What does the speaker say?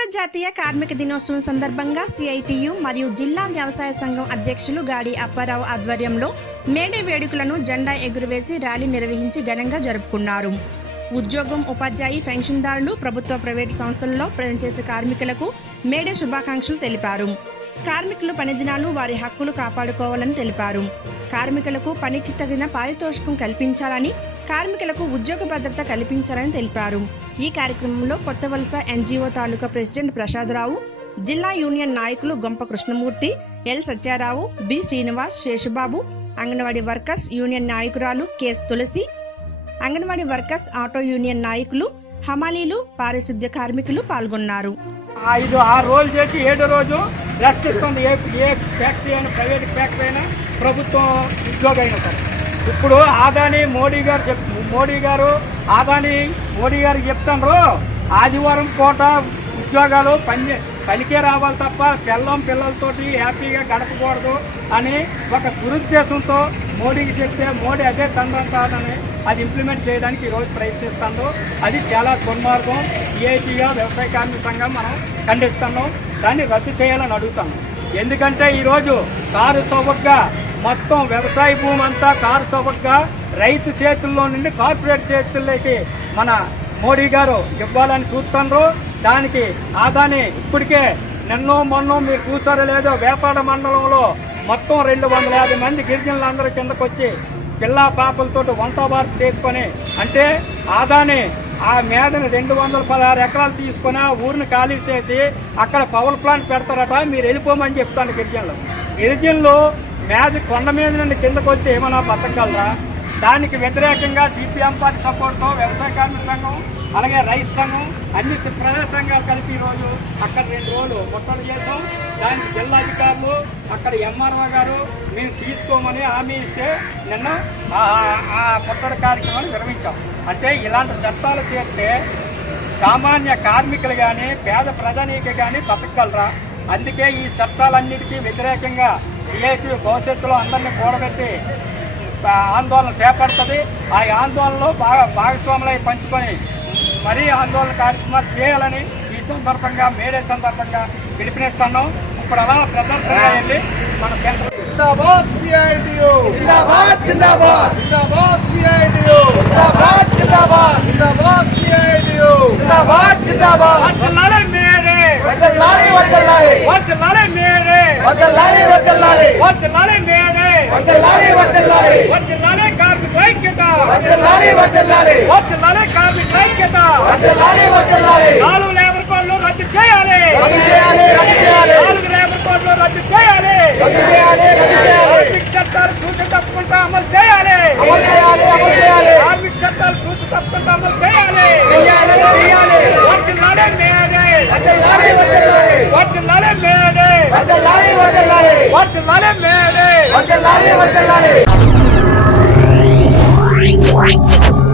అంతర్జాతీయ కార్మిక దినోత్సవం సందర్భంగా సిఐటియు మరియు జిల్లా వ్యవసాయ సంఘం అధ్యక్షులు గాడి అప్పారావు ఆధ్వర్యంలో మేడే వేడుకలను జెండా ఎగురవేసి ర్యాలీ నిర్వహించి ఘనంగా జరుపుకున్నారు. ఉద్యోగం ఉపాధ్యాయ పెన్షన్దారులు ప్రభుత్వ ప్రైవేటు సంస్థలలో పనిచేసే కార్మికులకు మేడే శుభాకాంక్షలు తెలిపారు. కార్మికులు పని దినాలు వారి హక్కులు కాపాడుకోవాలని తెలిపారు. కార్మికులకు పనికి తగిన పారితోషికం కల్పించాలని కార్మికులకు ఉద్యోగ భద్రత కల్పించాలని తెలిపారు. ఈ కార్యక్రమంలో కొత్త వలస ఎన్జిఓ తాలూకా ప్రెసిడెంట్ ప్రసాదరావు జిల్లా యూనియన్ నాయకులు Gompa Krishnamurthy L Satyarao B Srinivas Seshubabu Anganwadi workers union నాయకురాలు K Tulasi Anganwadi workers auto union నాయకులు హమాలీలు పారిశుద్ధ్య కార్మికులు పాల్గొన్నారు. ఐదు ఆరు రోజులు చేసి ఏడో రోజు రెస్ట్ ఇస్తుంది ఏ ఏ ఫ్యాక్టరీ అయినా ప్రైవేట్ ఫ్యాక్టరీ అయినా ప్రభుత్వం ఉద్యోగం అయినా సరే. ఇప్పుడు ఆదాని మోడీ గారు చెప్ మోడీ గారు ఆదాని మోడీ గారు చెప్తాను ఆదివారం పూట ఉద్యోగాలు పని పనికే రావాలి తప్ప పిల్లం పిల్లలతోటి హ్యాపీగా గడపకూడదు అని ఒక దురుద్దేశంతో మోడీకి చెప్తే మోడీ అదే తండ్రం కాదని అది ఇంప్లిమెంట్ చేయడానికి ఈరోజు ప్రయత్నిస్తుందో అది చాలా దుర్మార్గం. సిఐటిగా వ్యవసాయ కార్మిక సంఘం మనం ఖండిస్తున్నాం. దాన్ని రద్దు చేయాలని అడుగుతాం ఎందుకంటే ఈరోజు కారు చౌకగా మొత్తం వ్యవసాయ భూమి అంతా కారు చౌకగా రైతు చేతుల్లో నుండి కార్పొరేట్ చేతుల్లోకి మన మోడీ గారు ఇవ్వాలని చూస్తున్నారు దానికి ఆదాని ఇప్పటికే నిన్నో మొన్నో మీరు చూసారో లేదో వేపాడ మండలంలో మొత్తం రెండు వందల యాభై మంది గిరిజనులందరూ కిందకు వచ్చి పిల్లా పాపలతో వంట బార్త చేసుకొని అంటే ఆదాని ఆ మీదని రెండు వందల పదహారు ఎకరాలు తీసుకొని ఆ ఊరిని ఖాళీ చేసి అక్కడ పవర్ ప్లాంట్ పెడతారట మీరు వెళ్ళిపోమని చెప్తాను గిరిజనులు. గిరిజనులు మేద కొండ మీద నుండి కిందకు వచ్చి ఏమైనా బతకగలరా? దానికి వ్యతిరేకంగా సిపిఎం పార్టీ సపోర్ట్తో వ్యవసాయ కార్మిక సంఘం అలాగే రైస్ సంఘం అన్ని ప్రజా సంఘాలు కలిపి ఈరోజు అక్కడ రెండు రోజులు ముట్టడి చేసాం దానికి జిల్లా అధికారులు అక్కడ ఎంఆర్ఓ గారు మేము తీసుకోమని హామీ ఇస్తే నిన్న ఆ- ముట్టడి కార్యక్రమాన్ని నిర్వహించాం. అంటే ఇలాంటి చట్టాలు చేస్తే సామాన్య కార్మికులు కానీ పేద ప్రజానీకి కానీ బతకగలరా? అందుకే ఈ చట్టాలన్నిటికీ వ్యతిరేకంగా సిఐటి భవిష్యత్తులో అందరినీ కూడబెట్టి ఆందోళన చేపడుతుంది. ఆ ఆందోళనలో బాగా భాగస్వాములై పంచుకొని మరీ ఆందోళన కార్యక్రమాలు చేయాలని ఈ సందర్భంగా మేడే సందర్భంగా పిలిపినేస్తాను ఇప్పుడు అలా ప్రదర్శన వెళ్ళి మన సెంటర్ వద్దలాలి వద్దలాలే కార్మిక ఐక్యత. నాలుగు లేబర్ కోడ్లు రద్దు చేయాలి. రద్దు చేయాలి రద్దు చేయాలి. నాలుగు లేబర్ కోడ్లు రద్దు చేయాలి. రద్దు చేయాలి రద్దు చేయాలి. కార్మిక చట్టాలు చూసి తప్పకుండా అమలు చేయాలి. అమలు చేయాలి అమలు చేయాలి. కార్మిక చట్టాలు చూసి తప్పకుండా అమలు చేయాలి. చేయాలి చేయాలి. వడ్డిల్లాలే మేడే వడ్డిల్లాలే మేడే వడ్డిల్లాలే మేడే వద్దలాలి వద్దలాలి